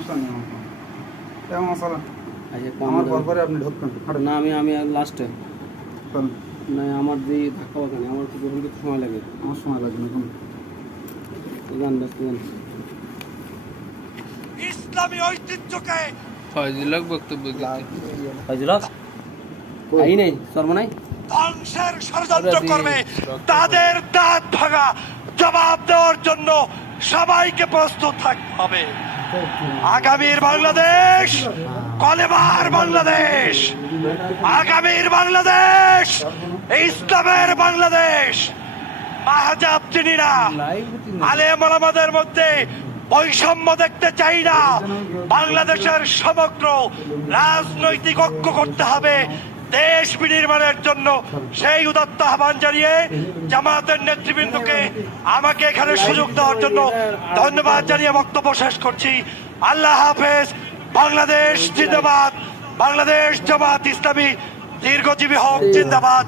সমস্যা নেই আমার কেমন মশলা আচ্ছা আমার দেবে। আপনি ঢুকবেন। না আমি আমি লাস্টে না আমার ধাক্কা আমার কিছু সময় লাগে। আমার সময় গান ব্যস্ত গান ইসলামী ঐতিহ্যকে ফয়জুল্লাহ বক্তব্য ফাইজুল আই নাই শর্মা নাই? ধ্বংসের ষড়যন্ত্র করবে। তাদের দাঁত ভাঙা। জবাব দেওয়ার জন্য সবাইকে প্রস্তুত থাকতে হবে। আগামীর বাংলাদেশ, কলেবার বাংলাদেশ, আগামীর বাংলাদেশ, ইসলামের বাংলাদেশ। মাহাজাব চিনি না আলেম আমাদের মধ্যে বৈষম্য দেখতে চাই না। বাংলাদেশের সমগ্র রাজনৈতিক ঐক্য করতে হবে। দেশ বিনির্মাণের জন্য সেই উদাত্ত আহ্বান জানিয়ে জামাতের নেতৃবৃন্দকে আমাকে এখানে সুযোগ দেওয়ার জন্য ধন্যবাদ জানিয়ে বক্তব্য শেষ করছি। আল্লাহ হাফেজ বাংলাদেশ জিন্দাবাদ। বাংলাদেশ জামাত ইসলামী দীর্ঘজীবী হোক জিন্দাবাদ।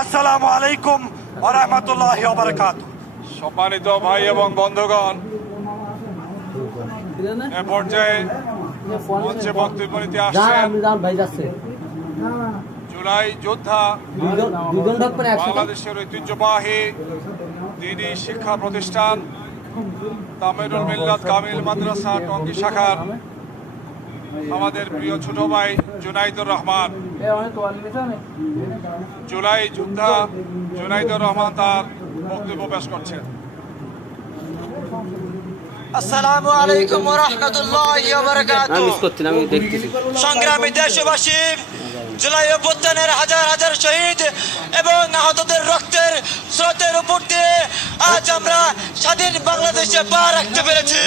আসসালামু আলাইকুম ওয়া সম্মানিত ভাই এবং বন্ধুগণ বক্তব্য নিতে আসছেন জুলাই যোদ্ধা বাংলাদেশের ঐতিহ্যবাহী শিক্ষা প্রতিষ্ঠান মিল্লাত মাদ্রাসা টঙ্গী শাখার আমাদের প্রিয় ছোট ভাই জুনাইদুর রহমান। জুলাই যোদ্ধা জুনাইদুর রহমান তার বক্তব্য পেশ করছেন। আসসালামু আলাইকুম ওয়া রাহমাতুল্লাহি ওয়া বারাকাতুহু আমি করছি আমি দেখতেছি। সংগ্রামী দেশবাসী জুলাই অভ্যুত্থানের হাজার হাজার শহীদ এবং আহতদের রক্তের স্রোতের উপর দিয়ে আজ আমরা স্বাধীন বাংলাদেশে পা রাখতে পেরেছি।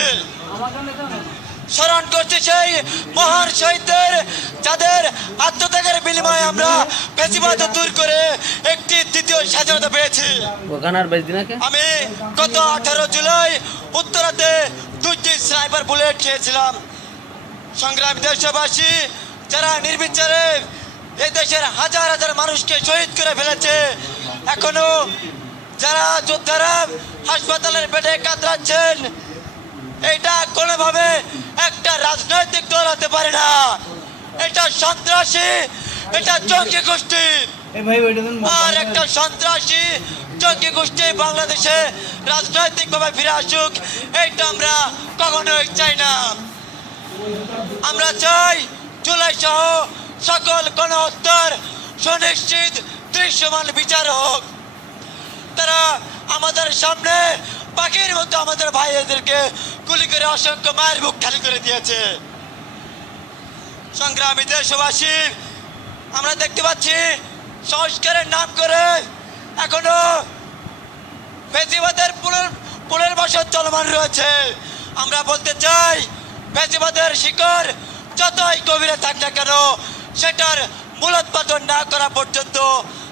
স্মরণ করতে চাই মহান শহীদদের যাদের আত্মত্যাগের বিনিময়ে আমরা বেশিবাদ দূর করে একটি দ্বিতীয় স্বাধীনতা পেয়েছি। আমি গত আঠারো জুলাই উত্তরাতে দুটি স্নাইপার বুলেট খেয়েছিলাম। সংগ্রামী দেশবাসী যারা নির্বিচারে এই দেশের হাজার হাজার মানুষকে শহীদ করে ফেলেছে এখনও যারা যোদ্ধারা হাসপাতালের বেডে কাতরাচ্ছেন এটা কোনোভাবে একটা রাজনৈতিক দল হতে পারে না। এটা সন্ত্রাসী এটা জঙ্গি গোষ্ঠী। আর একটা সন্ত্রাসী জঙ্গি গোষ্ঠী বাংলাদেশে রাজনৈতিক ভাবে ফিরে আসুক এইটা আমরা কখনোই চাই না। আমরা চাই জুলাই সহ সকল গণহত্যার সুনিশ্চিত দৃশ্যমান বিচার হোক। তারা আমাদের সামনে পাখির মতো আমাদের ভাইদেরকে গুলি করে অসংখ্য মায়ের বুক খালি করে দিয়েছে। সংগ্রামী দেশবাসী, আমরা দেখতে পাচ্ছি সংস্কারের নাম করে এখনও ফেসিবাদের পুনর পুনর্বাসন চলমান রয়েছে। আমরা বলতে চাই ফেসিবাদের শিকড় যতই গভীরে থাক না কেন, সেটার মূলোৎপাদন না করা পর্যন্ত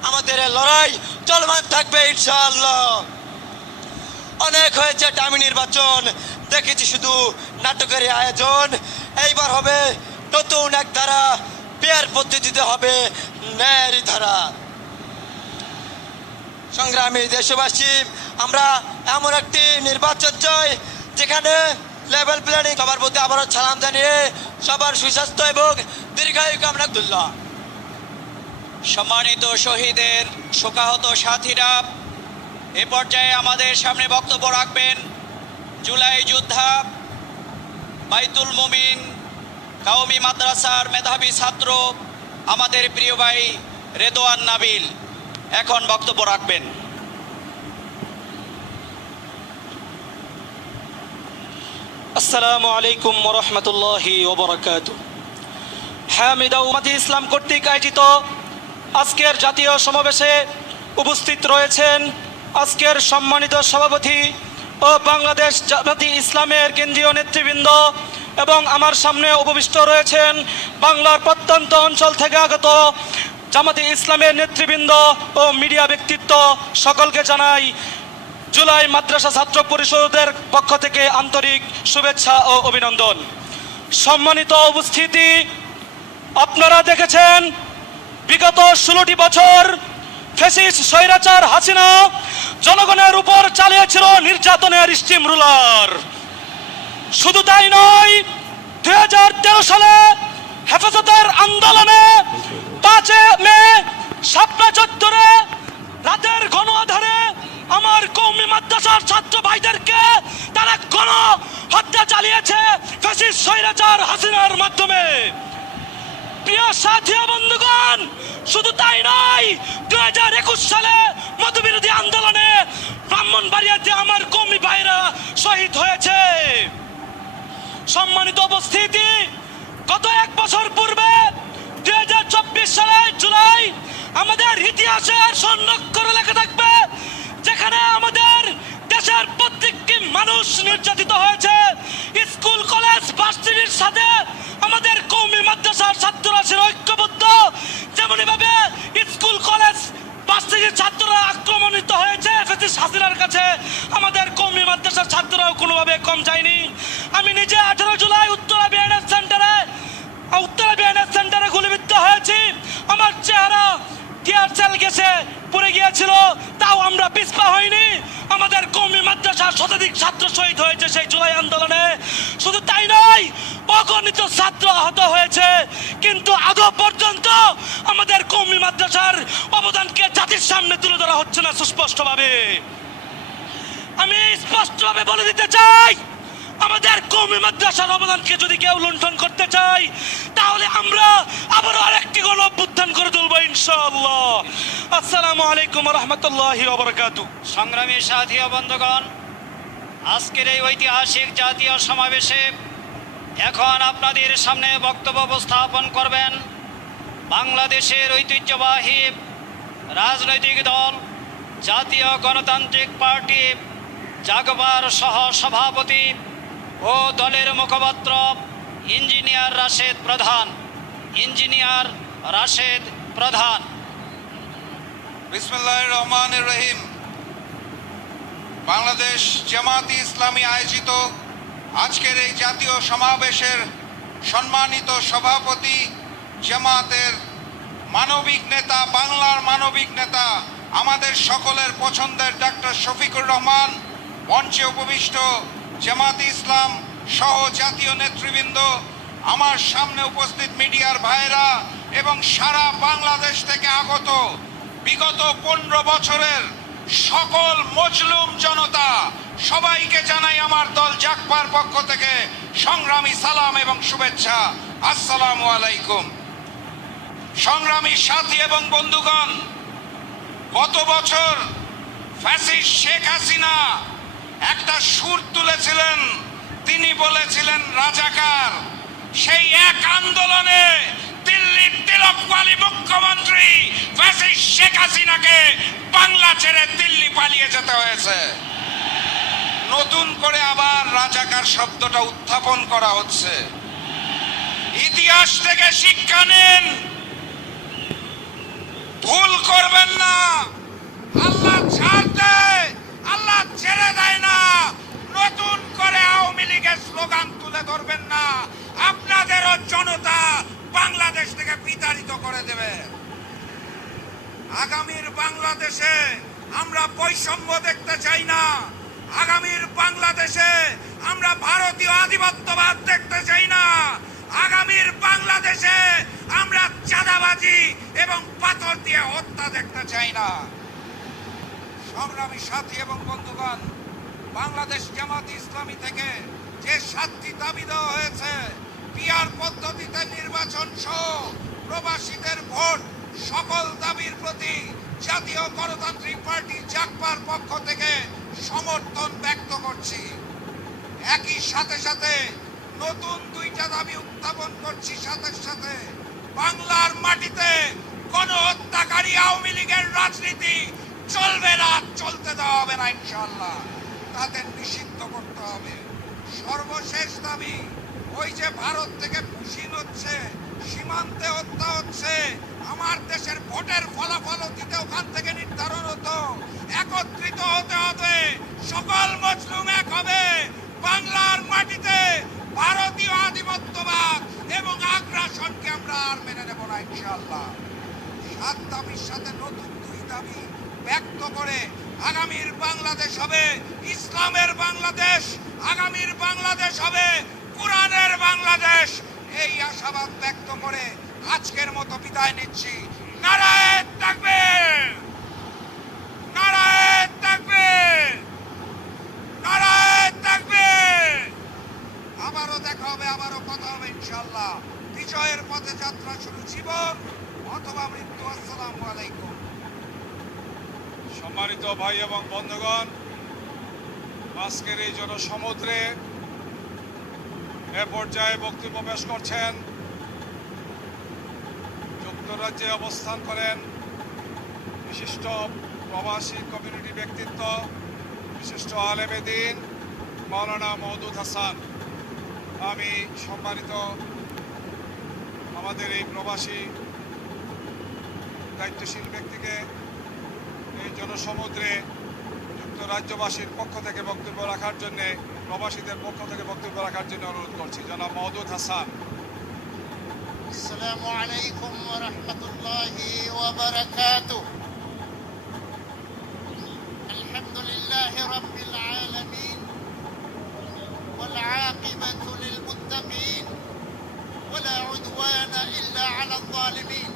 আমাদের লড়াই চলমান থাকবে ইনশাআল্লাহ। অনেক হয়েছে টামি নির্বাচন। দেখেছি শুধু নাটকের আয়োজন। এইবার হবে নতুন এক ধারা পেয়ার পদ্ধতিতে হবে ন্যায়ের ধারা। সংগ্রামী দেশবাসী, আমরা এমন একটি নির্বাচন চাই, যেখানে লেভেল প্ল্যানিং সবার প্রতি আবারও সালাম জানিয়ে সবার সুস্বাস্থ্য এবং দীর্ঘায়ু কামনা সম্মানিত শহীদের, শোকাহত সাথীরা এ পর্যায়ে আমাদের সামনে বক্তব্য রাখবেন জুলাই যোদ্ধা বাইতুল মুমিন কাউমি মাদ্রাসার মেধাবী ছাত্র আমাদের প্রিয় ভাই রেদোয়ান নাবিল। এখন বক্তব্য রাখবেন। আসসালামু আলাইকুম রহমতুল্লাহি ওবরাকাত হামিদা উমাতি ইসলাম কর্তৃক আয়োজিত আজকের জাতীয় সমাবেশে উপস্থিত রয়েছেন আজকের সম্মানিত সভাপতি ও বাংলাদেশ জামাতি ইসলামের কেন্দ্রীয় নেতৃবৃন্দ এবং আমার সামনে উপবিষ্ট রয়েছেন বাংলার প্রত্যন্ত অঞ্চল থেকে আগত জামাতি ইসলামের নেতৃবৃন্দ ও মিডিয়া ব্যক্তিত্ব সকলকে জানাই জুলাই মাদ্রাসা ছাত্র পরিষদের পক্ষ থেকে আন্তরিক শুভেচ্ছা ও অভিনন্দন। সম্মানিত উপস্থিতি, আপনারা দেখেছেন, বিগত ষোলোটি বছর ফেসিস, স্বৈরাচার, হাসিনা, জনগণের উপর চালিয়েছিল নির্যাতনের স্টিম রুলার। শুধু তাই নয়, দুই হাজার তেরো সালে হেফাজতের আন্দোলনে পাঁচে মে শাপলা চত্বরে রাতের ঘন আধারে আমার কৌমি মাদ্রাসার ছাত্র ভাইদেরকে তারা গণ হত্যা চালিয়েছে ফ্যাসিস স্বৈরাচার, হাসিনার মাধ্যমে। প্রিয় সাথী বন্ধুগণ, শুধু তাই নয় দুই হাজার একুশ সালে মতবিরোধী আন্দোলনে ব্রাহ্মণবাড়িয়াতে আমার কমি ভাইরা শহীদ হয়েছে। সম্মানিত উপস্থিতি, গত এক বছর পূর্বে দুই হাজার চব্বিশ সালে জুলাই আমাদের ইতিহাসে আর স্বর্ণাক্ষরে লেখা থাকবে, যেখানে আমাদের দেশের প্রত্যেকটি মানুষ নির্যাতিত হয়েছে। স্কুল, কলেজ, ভার্সিটির সাথে আমাদের কৌমি মাদ্রাসার ছাত্ররা ছিল ঐক্যবদ্ধ। যেমনি ভাবে স্কুল, কলেজ, ভার্সিটির ছাত্ররা আক্রমণিত হয়েছে, ফেসিস হাসিনার কাছে আমাদের কৌমি মাদ্রাসার ছাত্ররাও কোনোভাবে কম যায়নি। আমি নিজে আঠারো জুলাই উত্তরা বিএনএস সেন্টারে উত্তরা বিএনএস সেন্টারে গুলিবিদ্ধ হয়েছি। আমার চেহারা টিয়ার সেল গেছে, পড়ে গিয়েছিল, তাও আমরা পিছপা হইনি আমাদের কৌমি মাদ্রাসার শতাধিক ছাত্র শহীদ হয়েছে সেই জুলাই আন্দোলনে। শুধু তাই নয়, অগণিত ছাত্র আহত হয়েছে। কিন্তু আদৌ পর্যন্ত আমাদের কৌমি মাদ্রাসার অবদানকে জাতির সামনে তুলে ধরা হচ্ছে না সুস্পষ্টভাবে। আমি স্পষ্টভাবে বলে দিতে চাই আমাদের কৌমি মাদ্রাসার অবদানকে যদি কেউ লুণ্ঠন করতে চাই তাহলে আমরা আবারও আরেকটি গণ অভ্যুত্থান করে তুলবো ইনশাআল্লাহ। আসসালামু আলাইকুম রহমতুল্লাহি সংগ্রামী সাথী বন্ধুগণ, আজকের এই ঐতিহাসিক জাতীয় সমাবেশে এখন আপনাদের সামনে বক্তব্য উপস্থাপন করবেন বাংলাদেশের ঐতিহ্যবাহী রাজনৈতিক দল, জাতীয় গণতান্ত্রিক পার্টি, জাগবার সহ সভাপতি ও দলের মুখপাত্র, ইঞ্জিনিয়ার রাশেদ প্রধান। ইঞ্জিনিয়ার রাশেদ প্রধান। বিসমুল্লাহ রহমান রহিম। বাংলাদেশ জামাতি ইসলামী আয়োজিত আজকের এই জাতীয় সমাবেশের সম্মানিত সভাপতি জামাতের মানবিক নেতা, বাংলার মানবিক নেতা, আমাদের সকলের পছন্দের ডাক্তার শফিকুর রহমান মঞ্চে উপবিষ্ট জামাতি ইসলাম সহ জাতীয় নেতৃবৃন্দ, আমার সামনে উপস্থিত মিডিয়ার ভাইরা এবং সারা বাংলাদেশ থেকে আগত বিগত পনেরো বছরের সকল মজলুম জনতা, সবাইকে জানাই আমার দল জাকপার পক্ষ থেকে সংগ্রামী সালাম এবং শুভেচ্ছা। আসসালামু আলাইকুম। সংগ্রামী সাথী এবং বন্ধুগণ, গত বছর ফ্যাসিস্ট শেখ হাসিনা একটা সুর তুলেছিলেন। তিনি বলেছিলেন, রাজাকার, সেই এক আন্দোলনে দিল্লির তিলকপালি মুখ্যমন্ত্রী শেখ হাসিনাকে বাংলা ছেড়ে দিল্লি পালিয়ে যেতে হয়েছে। নতুন করে আবার রাজাকার শব্দটা উত্থাপন করা হচ্ছে। ইতিহাস থেকে শিক্ষা নিন। ভুল করবেন না। আল্লাহ ছাড় দেয়, আল্লাহ ছেড়ে দেয়। নতুন করে আওয়ামী লীগের স্লোগান তুলে ধরবেন না। আপনাদেরও জনতা বাংলাদেশ থেকে বিতাড়িত করে দেবে। আগামীর বাংলাদেশে আমরা বৈষম্য দেখতে চাই না। আগামীর বাংলাদেশে আমরা ভারতীয় আধিপত্যবাদ দেখতে চাই না। আগামীর বাংলাদেশে আমরা চাঁদাবাজি এবং পাথর দিয়ে হত্যা দেখতে চাই না। সংগ্রামী সাথী এবং বন্ধুগণ বাংলাদেশ জামাত ইসলামী থেকে যে সাতটি দাবি দেওয়া হয়েছে, পিয়ার পদ্ধতিতে নির্বাচন সহ প্রবাসীদের ভোট সকল দাবির প্রতি জাতীয় গণতান্ত্রিক পার্টি জাকপার পক্ষ থেকে সমর্থন ব্যক্ত করছি। একই সাথে সাথে নতুন দুইটা দাবি উত্থাপন করছি সাথে সাথে। বাংলার মাটিতে কোন হত্যাকারী আওয়ামী লীগের রাজনীতি চলবে না, চলতে দেওয়া হবে না ইনশাল্লাহ তাদের নিষিদ্ধ করতে হবে। সর্বশেষ দাবি, ওই যে ভারত থেকে পুশিন হচ্ছে, সীমান্তে হত্যা হচ্ছে, আমার দেশের ভোটের ফলাফল অতীতে ওখান থেকে নির্ধারণ হতো। একত্রিত হতে হবে, সকল মজলুম এক হবে। বাংলার মাটিতে ভারতীয় আধিপত্যবাদ এবং আগ্রাসনকে আমরা আর মেনে নেব না ইনশাল্লাহ সাত দাবির সাথে নতুন দুই দাবি ব্যক্ত করে আগামীর বাংলাদেশ হবে। ইসলামের বাংলাদেশ, আগামীর বাংলাদেশ হবে কোরআনের বাংলাদেশ। এই আশাবাদ ব্যক্ত করে আজকের মতো বিদায় নিচ্ছি। নারায়ণ থাকবে নারায়ণ থাকবে নারায়ণ থাকবে আবারও দেখা হবে, আবারও কথা হবে ইনশাল্লাহ বিজয়ের পথে যাত্রা শুরু, জীবন অথবা মৃত্যু। আসসালামু আলাইকুম। সম্মানিত ভাই এবং বন্ধুগণ আজকের এই জনসমুদ্রে এ পর্যায়ে বক্তব্য পেশ করছেন যুক্তরাজ্যে অবস্থান করেন বিশিষ্ট প্রবাসী কমিউনিটি ব্যক্তিত্ব, বিশিষ্ট আলেমেদিন মৌলানা মহদুদ হাসান। আমি সম্মানিত আমাদের এই প্রবাসী দায়িত্বশীল ব্যক্তিকে এই জনসমুদ্রে যুক্তরাজ্যবাসীর পক্ষ থেকে বক্তব্য রাখার জন্য প্রবাসীদের পক্ষ থেকে বক্তব্য রাখার জন্য অনুরোধ করছি জনাব মহদুদ হাসান السلام عليكم ورحمة الله وبركاته الحمد لله رب العالمين والعاقبة للمتقين ولا عدوان إلا على الظالمين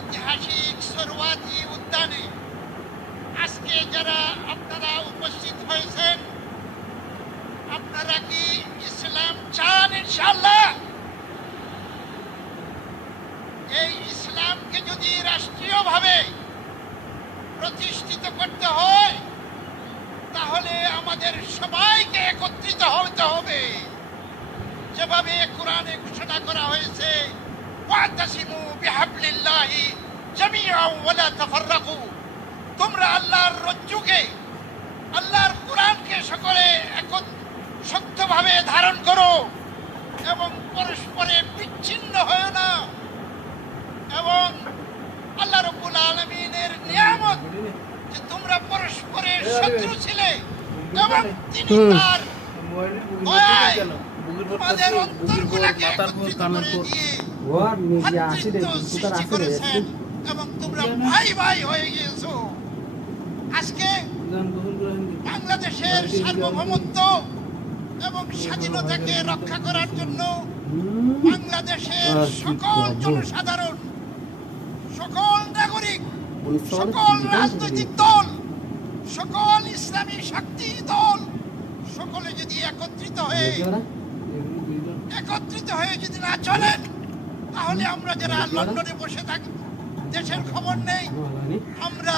ঐতিহাসিক সরোয়াজি উদ্যানে আজকে যারা আপনারা উপস্থিত হয়েছেন, আপনারা কি ইসলাম চান ইনশাল্লাহ এই ইসলামকে যদি রাষ্ট্রীয়ভাবে প্রতিষ্ঠিত করতে হয়, তাহলে আমাদের সবাইকে একত্রিত হতে হবে। যেভাবে কোরআনে ঘোষণা করা হয়েছে ওয়াতাসিমু বিহাবলিল্লাহি জামিআন ওয়ালা তাফাররাকু তোমরা আল্লাহর রজ্জুকে আল্লাহর কোরআনকে সকলে একত শক্তভাবে ধারণ করো এবং পরস্পরে বিচ্ছিন্ন হয় না এবং আল্লাহ রব্বুল আলমিনের নিয়ামত যে তোমরা পরস্পরের শত্রু ছিলে এবং তিনি তার দয়ায় তোমাদের অন্তরগুলোকে একত্রিত করে দিয়ে এবং তোমরা ভাই ভাই হয়ে গিয়েছো। আজকে বাংলাদেশের সার্বভৌমত্ব এবং স্বাধীনতাকে রক্ষা করার জন্য বাংলাদেশের সকল জনসাধারণ সকল নাগরিক সকল রাজনৈতিক দল সকল ইসলামী শক্তি দল সকলে যদি একত্রিত হয়ে একত্রিত হয়ে যদি না চলেন তাহলে আমরা যারা লন্ডনে বসে থাকি, দেশের খবর নেই। আমরা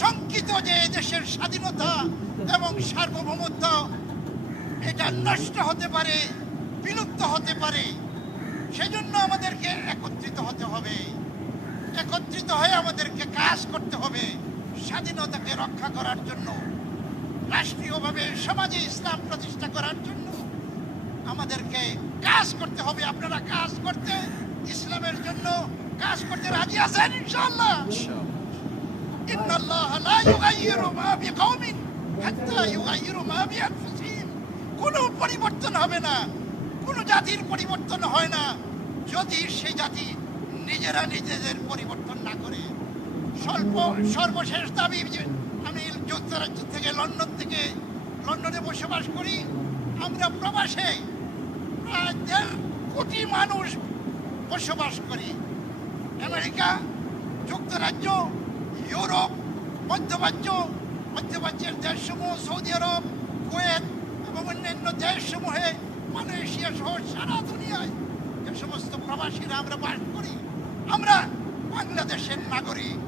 শঙ্কিত যে দেশের স্বাধীনতা এবং সার্বভৌমত্ব, এটা নষ্ট হতে পারে, বিলুপ্ত হতে পারে। সেজন্য আমাদেরকে একত্রিত হতে হবে। একত্রিত হয়ে আমাদেরকে কাজ করতে হবে স্বাধীনতাকে রক্ষা করার জন্য, রাষ্ট্রীয়ভাবে সমাজে ইসলাম প্রতিষ্ঠা করার জন্য। আমাদেরকে কাজ করতে হবে। আপনারা কাজ করতে ইসলামের জন্য কাজ করতে রাজি আছেন ইনশাআল্লাহ? ইন্নাল্লাহ লা ইউগাইয়িরু মা বিকাউমিন হাত্তা ইউগাইয়িরু মা বিআনফুসিহিম। কোনো পরিবর্তন হবে না কোনো জাতির পরিবর্তন হয় না। যদি সে জাতি নিজেরা নিজেদের পরিবর্তন না করে। স্বল্প সর্বশেষ দাবি যে আমি যুক্তরাজ্য থেকে লন্ডন থেকে লন্ডনে বসবাস করি। আমরা প্রবাসে প্রায় দেড় কোটি মানুষ বসবাস করি। আমেরিকা, যুক্তরাজ্য, ইউরোপ, মধ্যপ্রাচ্য, মধ্যপ্রাচ্যের দেশসমূহ, সৌদি আরব, কুয়েত এবং অন্যান্য দেশসমূহে মালয়েশিয়া সহ সারা দুনিয়ায় যে সমস্ত প্রবাসীরা আমরা বাস করি, আমরা বাংলাদেশের নাগরিক।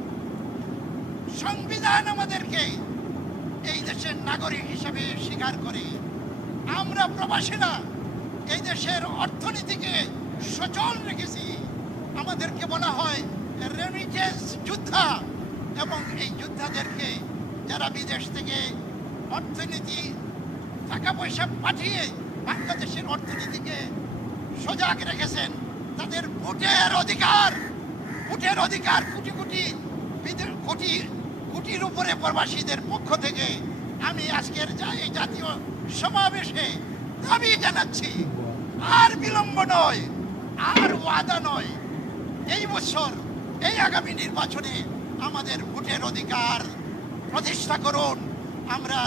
সংবিধান আমাদেরকে এই দেশের নাগরিক হিসেবে স্বীকার করে। আমরা প্রবাসীরা এই দেশের অর্থনীতিকে সচল রেখেছি। আমাদেরকে বলা হয় রেমিটেন্স যোদ্ধা। এবং এই যোদ্ধাদেরকে যারা বিদেশ থেকে অর্থনীতি টাকা পয়সা পাঠিয়ে বাংলাদেশের অর্থনীতিকে সজাগ রেখেছেন, তাদের ভোটের অধিকার ভোটের অধিকার কোটি কোটি কোটি, কোটির উপরে প্রবাসীদের পক্ষ থেকে আমি আজকের এই জাতীয় সমাবেশে দাবি জানাচ্ছি। আর বিলম্ব নয়। আর ওয়াদা নয়। এই বছর, এই আগামী নির্বাচনে আমাদের ভোটের অধিকার প্রতিষ্ঠা করুন। আমরা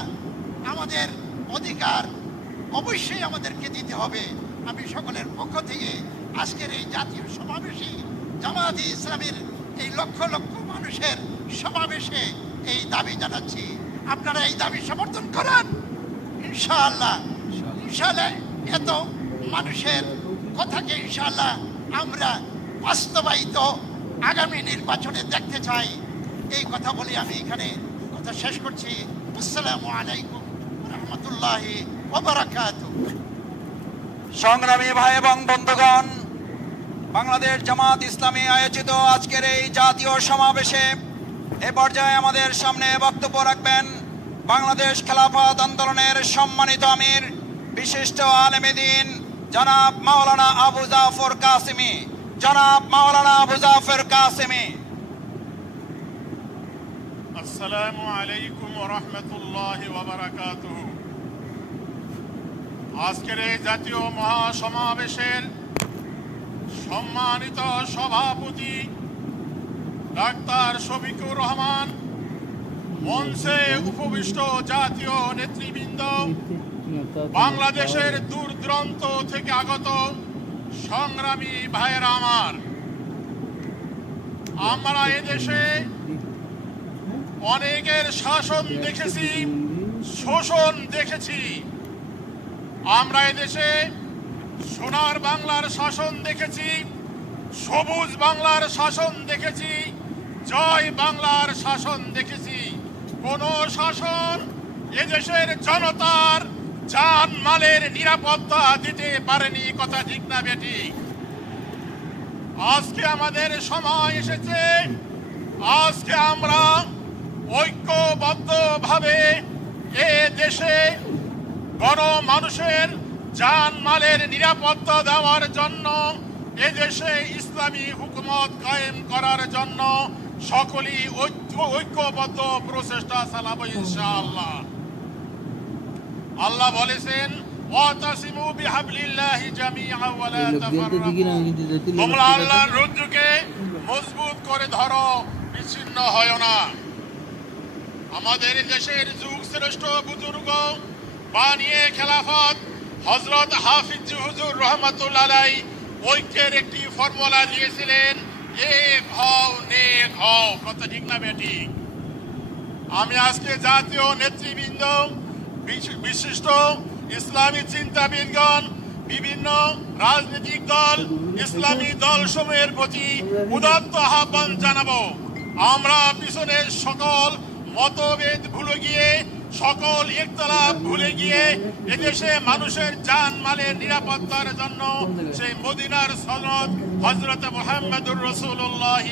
আমাদের অধিকার অবশ্যই আমাদেরকে দিতে হবে। আমি সকলের পক্ষ থেকে আজকের এই জাতীয় সমাবেশে জামায়াতে ইসলামের এই লক্ষ লক্ষ মানুষের সমাবেশে এই দাবি জানাচ্ছি। আপনারা এই দাবি সমর্থন করেন? ইনশাআল্লাহ। ইনশাআল্লাহ এত মানুষের কথাকে ইনশাআল্লাহ আমরা বাস্তবায়িত আগামী নির্বাচনে দেখতে চাই। এই কথা বলে আমি এখানে কথা শেষ করছি। আসসালামু আলাইকুম রহমতুল্লাহি ওবরাকাতুহ সংগ্রামী ভাই এবং বন্ধুগণ, বাংলাদেশ জামাত ইসলামী আয়োজিত আজকের এই জাতীয় সমাবেশে এ পর্যায়ে আমাদের সামনে বক্তব্য রাখবেন বাংলাদেশ খেলাফত আন্দোলনের সম্মানিত আমির, বিশিষ্ট আলেমেদিন জনাব মাওলানা আবু জাফর কাসিমি, জনাব মাওলানা আবু জাফর কাসিমি। আসসালামু আলাইকুম রহমতুল্লাহ ওবরাকাতুহ আজকের এই জাতীয় মহাসমাবেশের সম্মানিত সভাপতি ডাক্তার শফিকুর রহমান, মঞ্চে উপবিষ্ট জাতীয় নেতৃবৃন্দ বাংলাদেশের দূর দূরান্ত থেকে আগত সংগ্রামী ভাইয়েরা আমার। আমরা এদেশে অনেকের শাসন দেখেছি, শোষণ দেখেছি। আমরা এদেশে সোনার বাংলার শাসন দেখেছি, সবুজ বাংলার শাসন দেখেছি, জয় বাংলার শাসন দেখেছি। কোন শাসন এদেশের জনতার জান মালের নিরাপত্তা দিতে পারেনি কথা ঠিক না বেটি। আজকে আমাদের সময় এসেছে। আজকে আমরা ঐক্যবদ্ধভাবে এ দেশে গণ মানুষের জান মালের নিরাপত্তা দেওয়ার জন্য এদেশে ইসলামী হুকুমত কায়েম করার জন্য সকলেই ঐক্য, ঐক্যবদ্ধ প্রচেষ্টা চালাবো ইনশাআল্লাহ। আল্লাহ বলেছেন তোমরা আল্লাহর রজ্জুকে মজবুত করে ধরো বিচ্ছিন্ন হয় না। আমাদের দেশের যুগ শ্রেষ্ঠ বুজুর্গ বানিয়ে খেলাফত হজরত হাফিজ হুজুর রহমতুল্লাহ ঐক্যের একটি ফর্মুলা দিয়েছিলেন এক হও নেক হও কথা ঠিক না বেটি আমি আজকে জাতীয় নেতৃবৃন্দ বিশিষ্ট ইসলামী চিন্তাবিদগণ, বিভিন্ন রাজনৈতিক দল, ইসলামী দল সমূহের প্রতি উদাত্ত আহ্বান জানাব। আমরা পিছনের সকল মতভেদ ভুলে গিয়ে, সকল একতলাপ ভুলে গিয়ে, এদেশে মানুষের যান মালের নিরাপত্তার জন্য সেই মদিনার সনদ হজরত মোহাম্মদুর রসুল্লাহ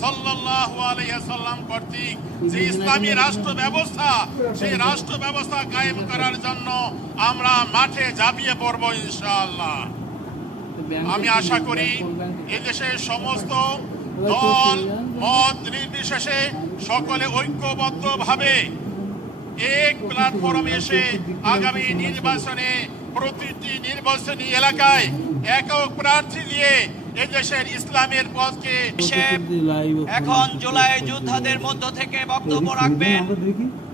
সাল্লাল্লাহু আলাইহি সাল্লাম কর্তৃক যে ইসলামী রাষ্ট্র ব্যবস্থা সেই রাষ্ট্র ব্যবস্থা কায়েম করার জন্য আমরা মাঠে ঝাঁপিয়ে পড়ব ইনশাআল্লাহ। আমি আশা করি এদেশের সমস্ত দল মত নির্বিশেষে সকলে ঐক্যবদ্ধভাবে এক প্ল্যাটফর্মে এসে আগামী নির্বাচনে প্রতিটি নির্বাচনী এলাকায় একক প্রার্থী দিয়ে এই দেশের ইসলামের পথকে এখন জুলাই যোদ্ধাদের মধ্য থেকে বক্তব্য রাখবেন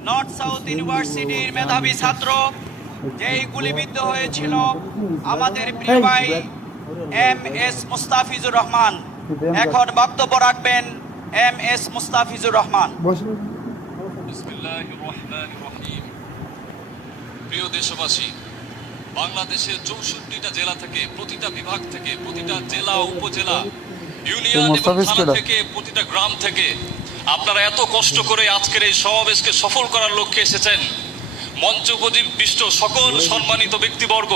নর্থ সাউথ ইউনিভার্সিটির মেধাবী ছাত্র যেই গুলিবিদ্ধ হয়েছিল আমাদের প্রিয় ভাই এম এস মুস্তাফিজুর রহমান। এখন বক্তব্য রাখবেন এম এস মুস্তাফিজুর রহমান। প্রিয় দেশবাসী বাংলাদেশের চৌষট্টিটা জেলা থেকে প্রতিটা বিভাগ থেকে প্রতিটা জেলা উপজেলা ইউনিয়ন? থেকে প্রতিটা গ্রাম থেকে। আপনারা এত কষ্ট করে আজকের এই সমাবেশকে সফল করার লক্ষ্যে এসেছেন। মঞ্চ উপবিষ্ট সকল সম্মানিত ব্যক্তিবর্গ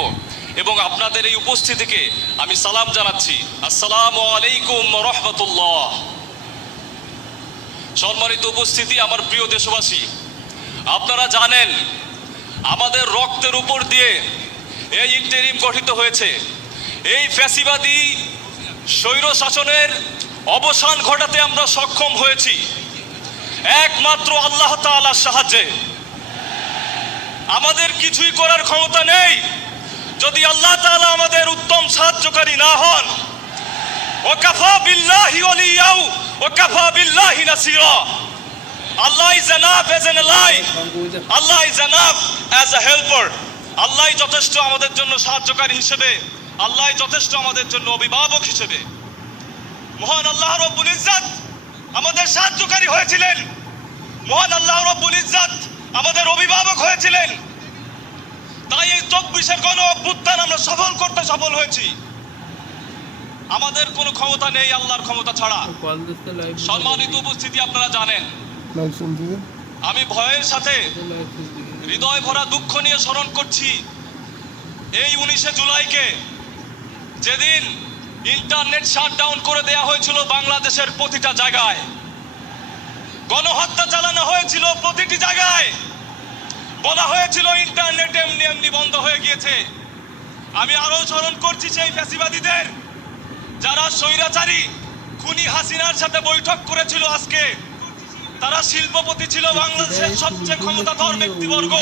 এবং আপনাদের এই উপস্থিতিকে আমি সালাম জানাচ্ছি। আসসালামু আলাইকুম রহমতুল্লাহ। সম্মানিত উপস্থিতি আমার প্রিয় দেশবাসী আপনারা জানেন আমাদের রক্তের উপর দিয়ে এই ইন্টারিম গঠিত হয়েছে। এই ফ্যাসিবাদী স্বৈর শাসনের অবসান ঘটাতে আমরা সক্ষম হয়েছি। একমাত্র আল্লাহ তাআলার সাহায্যে। আমাদের কিছুই করার ক্ষমতা নেই। যদি আল্লাহ তাআলা আমাদের উত্তম সাহায্যকারী না হন ওকাফা Allah as Allah as helper. Allah যথেষ্ট আমাদের জন্য সাহায্যকারী হিসেবে আল্লাহ যথেষ্ট আমাদের জন্য অভিভাবক হিসেবে। মহান আল্লাহ রব্বুল ইজ্জত আমাদের সাহায্যকারী হয়েছিলেন। মহান আল্লাহ রব্বুল ইজ্জত আমাদের অভিভাবক হয়েছিলেন। তাই এই চব্বিশের গণ অভ্যুত্থান আমরা সফল করতে সফল হয়েছি। আমাদের কোনো ক্ষমতা নেই আল্লাহর ক্ষমতা ছাড়া। সম্মানিত উপস্থিতি আপনারা জানেন। আমি ভয়ের সাথে হৃদয় ভরা দুঃখ নিয়ে স্মরণ করছি এই উনিশে জুলাইকে। যেদিন ইন্টারনেট শাটডাউন করে দেয়া হয়েছিল বাংলাদেশের প্রতিটা জায়গায়। গণহত্যা চালানো হয়েছিল প্রতিটি জায়গায়। বলা হয়েছিল ইন্টারনেট এমনি এমনি বন্ধ হয়ে গিয়েছে। আমি আরও স্মরণ করছি সেই ফ্যাসিবাদীদের যারা স্বৈরাচারী খুনি হাসিনার সাথে বৈঠক করেছিল আজকে। তারা শিল্পপতি ছিল বাংলাদেশের সবচেয়ে ক্ষমতাধর ব্যক্তিবর্গ।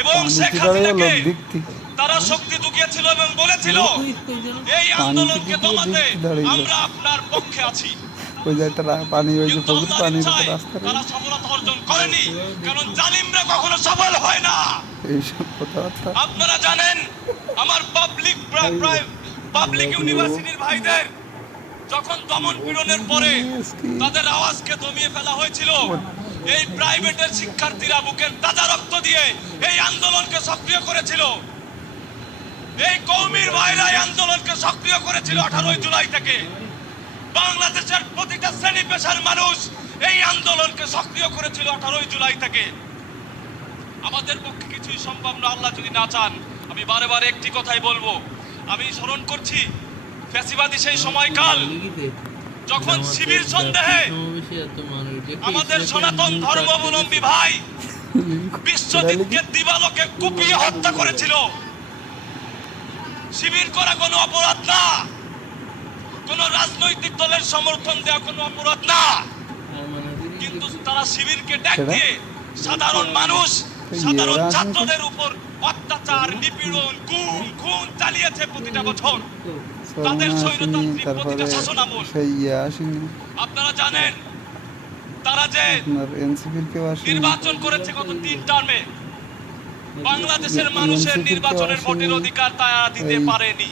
এবং শেখ হাসিনাকে তারা শক্তি ঢুকিয়েছিল এবং বলেছিল এই আন্দোলনকে দমাতে আমরা আপনার পক্ষে আছি। ওই যে একটা পানি ওই যে কিন্তু পুকুর আল্লাহর পানির ইচ্ছায় রাস্তা তারা সফলতা অর্জন করেনি কারণ জালিমরা কখনো সফল হয় না। এইসব কথাবার্তা আপনারা জানেন আমার পাবলিক পাবলিক ইউনিভার্সিটির ভাইদের যখন দমন পীড়নের পরে তাদের আওয়াজকে দমিয়ে ফেলা হয়েছিল, এই প্রাইভেটের শিক্ষার্থীরা বুকের তাজা রক্ত দিয়ে এই আন্দোলনকে সক্রিয় করেছিল। এই কৌমির ভাইরা আন্দোলনকে সক্রিয় করেছিল আঠারোই জুলাই থেকে। বাংলাদেশের প্রতিটা শ্রেণি পেশার মানুষ এই আন্দোলনকে সক্রিয় করেছিল আঠারোই জুলাই থেকে। আমাদের পক্ষে কিছুই সম্ভব না, আল্লাহ যদি না চান, আমি বারে বারে একটি কথাই বলব। আমি স্মরণ করছি ফ্যাসিবাদী সেই সময়কাল যখন শিবির সন্দেহে আমাদের সনাতন ধর্মাবলম্বী ভাই বিশ্বজিৎকে দিবালোকে কুপিয়ে হত্যা করেছিল। শিবির করা কোনো অপরাধ না। কোন রাজনৈতিক দলের সমর্থন দেওয়া কোনো অপরাধ না। কিন্তু তারা শিবিরকে ডাক দিয়ে সাধারণ মানুষ সাধারণ ছাত্রদের উপর অত্যাচার নিপীড়ন গুম খুন চালিয়েছে প্রতিটা বছর। তাদের স্বৈরতান্ত্রিক তারপরে সেই ইয়ে আসেনি। আপনারা জানেন তারা যে আপনার এনসিপির কেউ আসেনি। নির্বাচন করেছে গত তিন টার্মে। বাংলাদেশের মানুষের নির্বাচনের ভোটের অধিকার তারা দিতে পারেনি।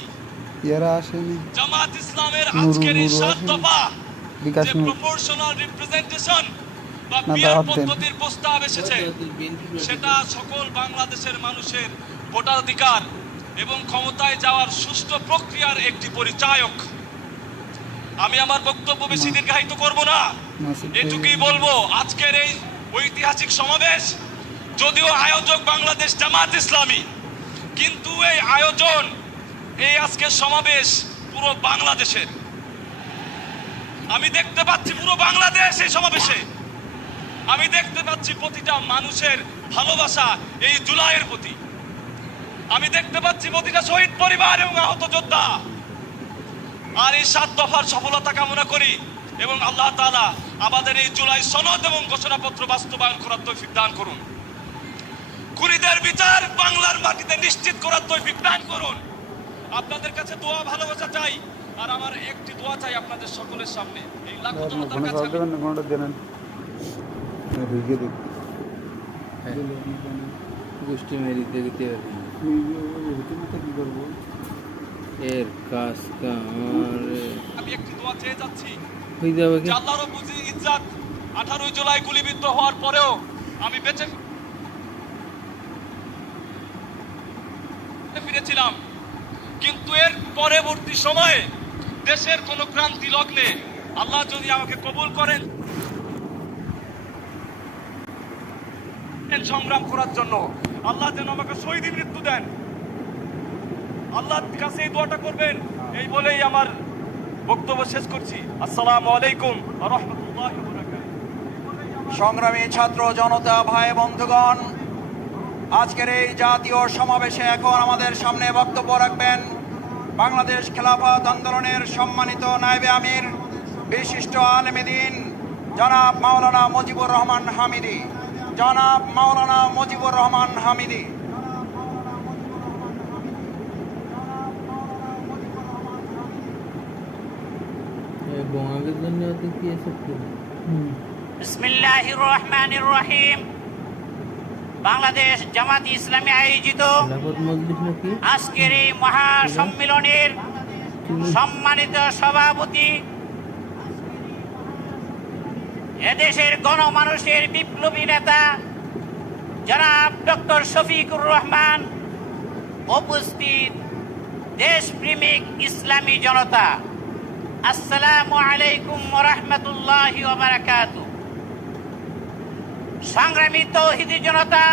ইয়ারা আসেনি। জামাত ইসলামের আজকের এই সাত দফা বিকাশ প্রপোর্শনাল রিপ্রেজেন্টেশন বা দেন। পদ্ধতির প্রস্তাব এসেছে সেটা সকল বাংলাদেশের মানুষের ভোটাধিকার। এবং ক্ষমতায় যাওয়ার সুষ্ঠু প্রক্রিয়ার একটি পরিচায়ক। আমি আমার বক্তব্য বেশি দীর্ঘায়িত করব না। এটুকুই বলব আজকের এই ঐতিহাসিক সমাবেশ যদিও আয়োজক বাংলাদেশ জামাত ইসলামী কিন্তু এই আয়োজন এই আজকের সমাবেশ পুরো বাংলাদেশের। আমি দেখতে পাচ্ছি পুরো বাংলাদেশ এই সমাবেশে। আমি দেখতে পাচ্ছি প্রতিটা মানুষের ভালোবাসা এই জুলাইয়ের প্রতি। আমি দেখতে পাচ্ছি প্রতিটা শহীদ পরিবার এবং আহত যোদ্ধা। আর এই সাত দফার সফলতা কামনা করি এবং আল্লাহ তালা আমাদের এই জুলাই সনদ এবং ঘোষণাপত্র বাস্তবায়ন করার তৌফিক দান করুন। খুনিদের বিচার বাংলার মাটিতে নিশ্চিত করার তৌফিক দান করুন। আপনাদের কাছে দোয়া ভালোবাসা চাই আর আমার একটি দোয়া চাই আপনাদের সকলের সামনে। এই লাখো জনতার কাছে দেখ গোষ্ঠী মেরি দেখতে পারি কি করব এর কাজ আমি একটি দোয়া চেয়ে যাচ্ছি। হয়ে যাবে কি আল্লাহ রব্বুল ইজ্জাত। আঠারোই জুলাই গুলিবিদ্ধ হওয়ার পরেও আমি বেঁচে ফিরেছিলাম। কিন্তু এর পরবর্তী সময়ে দেশের কোনো ক্রান্তি লগ্নে আল্লাহ যদি আমাকে কবুল করেন সংগ্রাম করার জন্য। আল্লাহ যেন আমাকে শহীদ মৃত্যু দেন। আল্লাহর কাছে এই দোয়াটা করবেন। এই বলেই আমার বক্তব্য শেষ করছি। আসসালামু আলাইকুম রহমতুল্লাহ সংগ্রামী ছাত্র, জনতা, ভাই, বন্ধুগণ, আজকের এই জাতীয় সমাবেশে এখন আমাদের সামনে বক্তব্য রাখবেন বাংলাদেশ খেলাফত আন্দোলনের সম্মানিত নায়েবে আমির, বিশিষ্ট আলমেদিন জনাব মাওলানা মুজিবুর রহমান হামিদি। জনাব মাওলানা মুজিবুর রহমান হামিদি। বাংলাদেশ জামাত ইসলামী আয়োজিত আজকের এই মহা সম্মেলনের সম্মানিত সভাপতি এদেশের গণমানুষের বিপ্লবী নেতা জনাব ডক্টর শফিকুর রহমান, উপস্থিত দেশপ্রেমিক ইসলামী জনতা, আসসালামু আলাইকুম রহমতুল্লাহ সংগ্রামী তৌহিদি জনতা,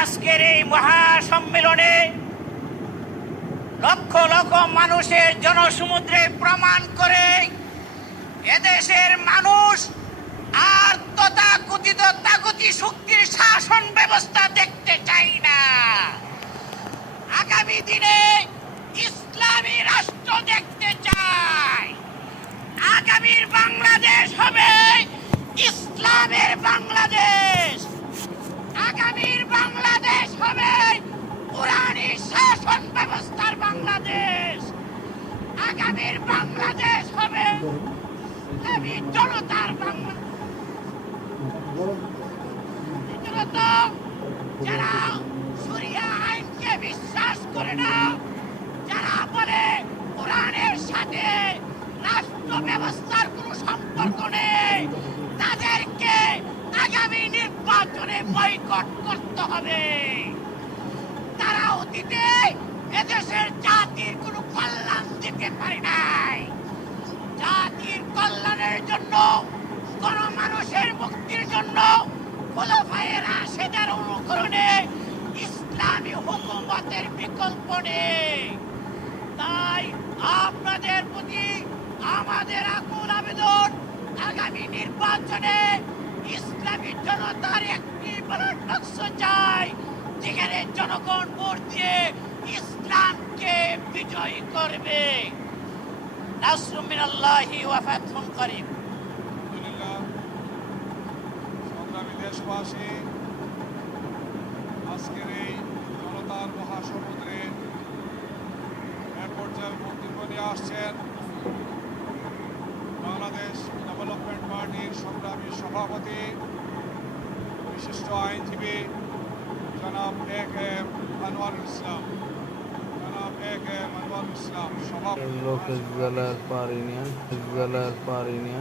আজকের এই মহা সম্মেলনে লক্ষ লক্ষ মানুষের জনসমুদ্রে প্রমাণ করে এদেশের মানুষ আর তথাকথিত তাগতি শক্তির শাসন ব্যবস্থা দেখতে চাই না। আগামী দিনে ইসলামী রাষ্ট্র দেখতে চাই। আগামীর বাংলাদেশ হবে ইসলামের বাংলাদেশ। আগামীর বাংলাদেশ হবে পুরানি শাসন ব্যবস্থার বাংলাদেশ। আগামীর বাংলাদেশ হবে ইসলামী জনতার বাংলাদেশ জনতা যারা সুরিয়া আইনকে বিশ্বাস করে না যারা বলে কোরআনের সাথে রাষ্ট্র ব্যবস্থার কোনো সম্পর্ক নেই তাদেরকে আগামী নির্বাচনে বয়কট করতে হবে তারা অতীতে এদেশের জাতির কোনো কল্যাণ দিতে পারে নাই জাতির কল্যাণের জন্য কোন মানুষের মুক্তির জন্য খোলাফায়ের আশেদার অনুকরণে ইসলামী হুকুমতের বিকল্প নেই তাই আপনাদের প্রতি আমাদের আকুল আবেদন আগামী নির্বাচনে ইসলামী জনতার একটি ব্যালট চাই। যেখানে জনগণ ভোট দিয়ে ইসলামকে বিজয়ী করবে। নাসরুম মিনাল্লাহি ওয়া ফাতহুন করিম। দেশবাসী আজকের এই জনতার মহাসমুদ্রে এক পর্যায়ে বক্তব্য নিয়ে আসছেন বাংলাদেশ ডেভেলপমেন্ট পার্টির সংগ্রামী সভাপতি বিশিষ্ট আইনজীবী জনাব এ কে আনোয়ারুল ইসলাম জনাব এ কে আনোয়ারুল ইসলাম সভাপতি লোকের জ্বালার পারিনি জ্বালার পারিনি